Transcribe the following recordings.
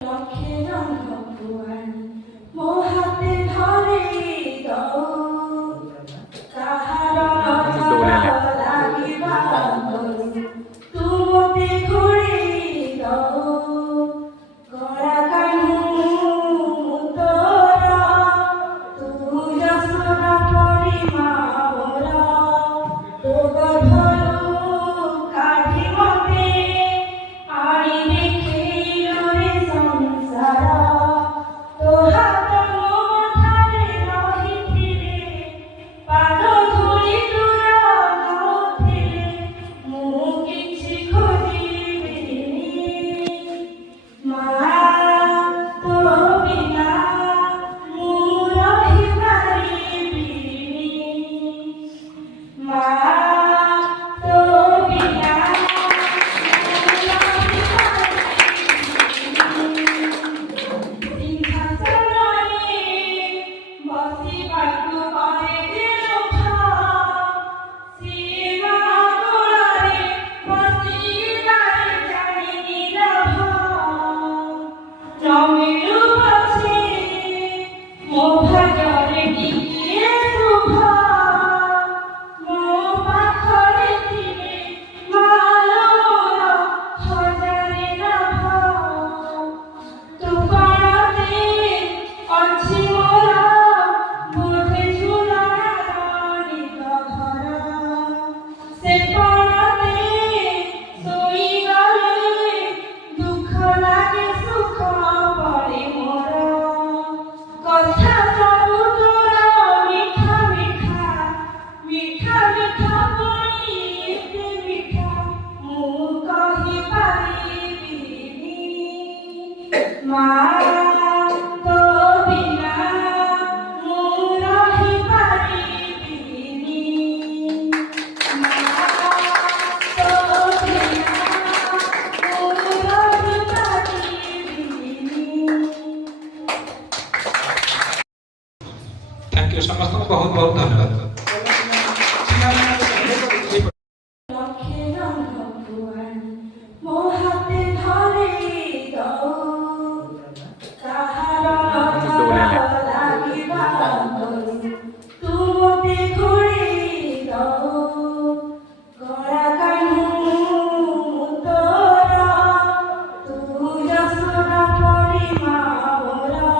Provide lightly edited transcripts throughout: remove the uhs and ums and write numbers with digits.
লক্ষ্যে রঙ্গপুয়ান মো হাতে ধরে দাও কাহার লাগিবা তুমতে ঘুরে দাও গড়া কানু তোরা তু যশোরা পরিমা মোরা তো গর্ভরু কাঢ়ি মতে আনি দেখে রে সংসার তো হাত মোঠারে রহিছিলে পাদ ধুলি তুরা নଥିଲେ ମୁଁ କିଛି ଖୋଜିବିନି ମା ତୋ ବିନା ମୁଁ ରହିପାରିବିନି ମା ତୋ ବିନା ସିଂହାସନରେ ବସିବାକୁ କରେ ଯେ ଲୋଭ ସୀମା କୂଳରେ ବସିବାରେ ଜାଣିନି ଲୋଭ ନ ମିଳୁ ପଛେ ମୋ ଭାଗ୍ୟରେ ଟିକିଏ ଶୁଭ ମୋ ପାଖରେ ଥିଲେ ମାଲୋ ମୋର ହଜାରେ ଲାଭ ତୁ କଣରେ ଅଛି ମୋର ବୋଧେ ଝୁଲଣାର ନିଦ ଘର ସେ କଣରେ ଶୋଇଗଲେ ଦୁଃଖ ଲାଗେ ସୁଖ ପଡ଼େ ମୋର କଥା ସବୁ ତୋର ମିଠା ମିଠା ମିଠା ମିଠା ପୁଣି ଏତେ ମିଠା ମୁଁ କହିପାରିବିନି ମା ତୋ ବିନା ମୁଁ ରହିପାରିବିନି ମା ତୋ ବିନା ମୁଁ ରହିପାରିବିନି। थैंक यू समस्त बहुत बहुत धन्यवाद। লক্ষ্যে রঙ্গপুয়ান মো হাতে ধরে দাও কাহার লাগিবা তুমতে ঘুরে দাও গড়া কানু তোরা তু যশোরা পরিমা মোরা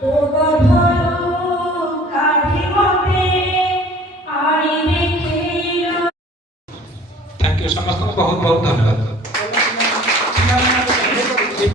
তো গর্ভরু কাঢ়ি মতে আনি দেখে थैंक यू समस्त बहुत बहुत धन्यवाद।